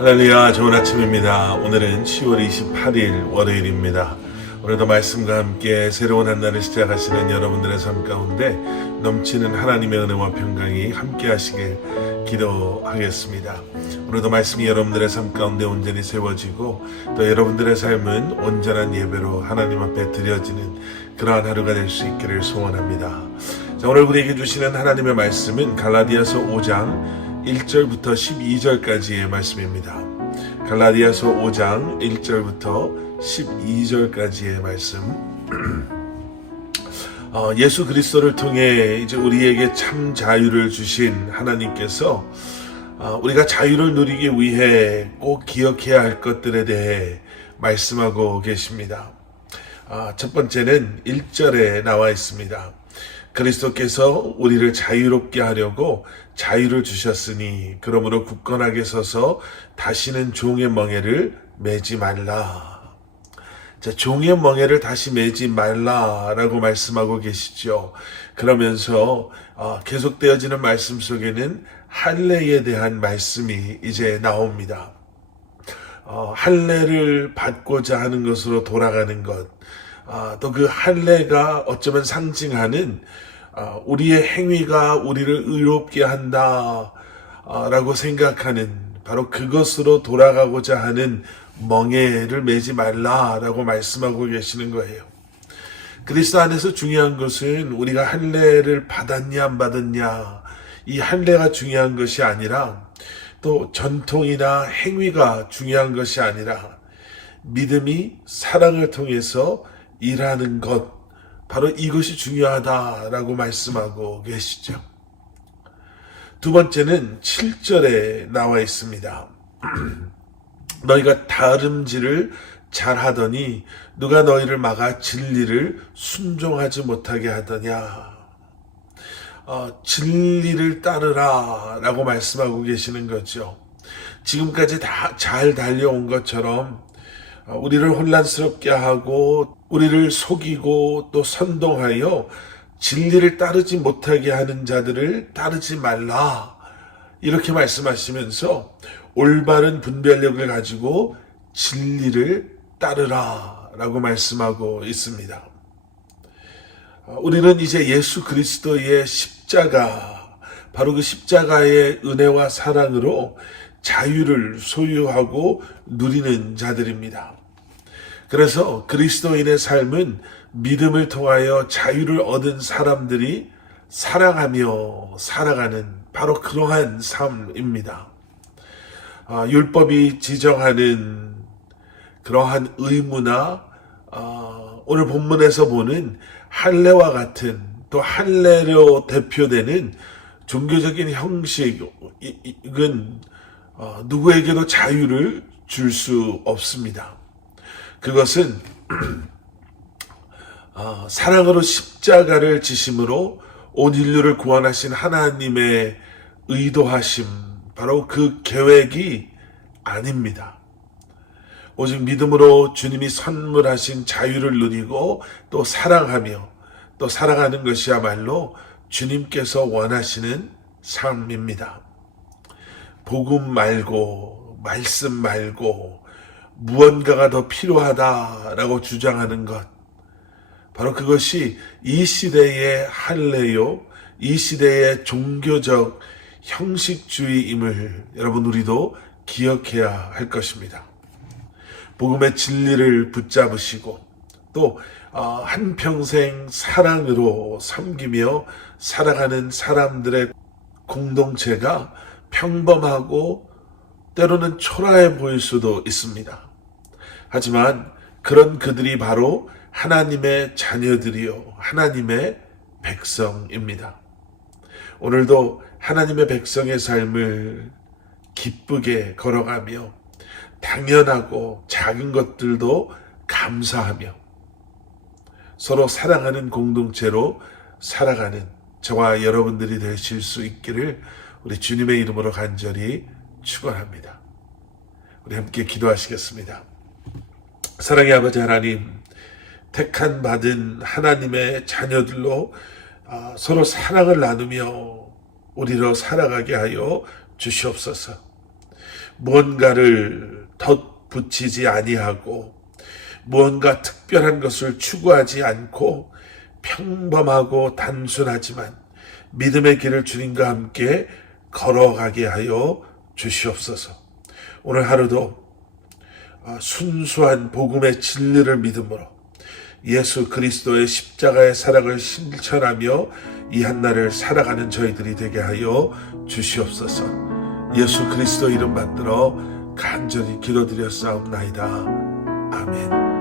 할렐루야 좋은 아침입니다. 오늘은 10월 28일 월요일입니다. 오늘도 말씀과 함께 새로운 한 날을 시작하시는 여러분들의 삶 가운데 넘치는 하나님의 은혜와 평강이 함께 하시길 기도하겠습니다. 오늘도 말씀이 여러분들의 삶 가운데 온전히 세워지고 또 여러분들의 삶은 온전한 예배로 하나님 앞에 드려지는 그러한 하루가 될 수 있기를 소원합니다. 자, 오늘 우리에게 주시는 하나님의 말씀은 갈라디아서 5장 1절부터 12절까지의 말씀입니다. 갈라디아서 5장 1절부터 12절까지의 말씀. 어, 예수 그리스도를 통해 이제 우리에게 참 자유를 주신 하나님께서 어, 우리가 자유를 누리기 위해 꼭 기억해야 할 것들에 대해 말씀하고 계십니다. 아, 첫 번째는 1절에 나와 있습니다. 그리스도께서 우리를 자유롭게 하려고 자유를 주셨으니 그러므로 굳건하게 서서 다시는 종의 멍에를 매지 말라. 자, 종의 멍에를 다시 매지 말라라고 말씀하고 계시죠. 그러면서 어, 계속되어지는 말씀 속에는 할례에 대한 말씀이 이제 나옵니다. 어, 할례를 받고자 하는 것으로 돌아가는 것, 아, 또 그 할례가 어쩌면 상징하는 아, 우리의 행위가 우리를 의롭게 한다라고 생각하는 바로 그것으로 돌아가고자 하는 멍에를 매지 말라라고 말씀하고 계시는 거예요. 그리스도 안에서 중요한 것은 우리가 할례를 받았냐 안 받았냐 이 할례가 중요한 것이 아니라 또 전통이나 행위가 중요한 것이 아니라 믿음이 사랑을 통해서 일하는 것 바로 이것이 중요하다라고 말씀하고 계시죠. 두 번째는 7절에 나와 있습니다. 너희가 다름질을 잘 하더니 누가 너희를 막아 진리를 순종하지 못하게 하더냐. 어, 진리를 따르라 라고 말씀하고 계시는 거죠. 지금까지 다 잘 달려온 것처럼 어, 우리를 혼란스럽게 하고 우리를 속이고 또 선동하여 진리를 따르지 못하게 하는 자들을 따르지 말라. 이렇게 말씀하시면서 올바른 분별력을 가지고 진리를 따르라. 라고 말씀하고 있습니다. 어, 우리는 이제 예수 그리스도의 십자가, 바로 그 십자가의 은혜와 사랑으로 자유를 소유하고 누리는 자들입니다. 그래서 그리스도인의 삶은 믿음을 통하여 자유를 얻은 사람들이 사랑하며 살아가는 바로 그러한 삶입니다. 아, 율법이 지정하는 그러한 의무나 아, 오늘 본문에서 보는 할례와 같은 또 할례로 대표되는 종교적인 형식은 어, 누구에게도 자유를 줄 수 없습니다. 그것은 어, 사랑으로 십자가를 지심으로 온 인류를 구원하신 하나님의 의도하심, 바로 그 계획이 아닙니다. 오직 믿음으로 주님이 선물하신 자유를 누리고 또 사랑하며 또 사랑하는 것이야말로 주님께서 원하시는 삶입니다. 복음 말고, 말씀 말고, 무언가가 더 필요하다라고 주장하는 것. 바로 그것이 이 시대의 할례요, 이 시대의 종교적 형식주의임을 여러분 우리도 기억해야 할 것입니다. 복음의 진리를 붙잡으시고 또 어, 한평생 사랑으로 섬기며 살아가는 사람들의 공동체가 평범하고 때로는 초라해 보일 수도 있습니다. 하지만 그런 그들이 바로 하나님의 자녀들이요, 하나님의 백성입니다. 오늘도 하나님의 백성의 삶을 기쁘게 걸어가며 당연하고 작은 것들도 감사하며 서로 사랑하는 공동체로 살아가는 저와 여러분들이 되실 수 있기를 우리 주님의 이름으로 간절히 축원합니다. 우리 함께 기도하시겠습니다. 사랑의 아버지 하나님, 택한 받은 하나님의 자녀들로 아, 서로 사랑을 나누며 우리로 살아가게 하여 주시옵소서. 무언가를 덧붙이지 아니하고 무언가 특별한 것을 추구하지 않고 평범하고 단순하지만 믿음의 길을 주님과 함께 걸어가게 하여 주시옵소서. 오늘 하루도 어, 순수한 복음의 진리를 믿음으로 예수 그리스도의 십자가의 사랑을 실천하며 이 한날을 살아가는 저희들이 되게 하여 주시옵소서. 예수 그리스도 이름 받들어 간절히 기도드렸사옵나이다. 아멘.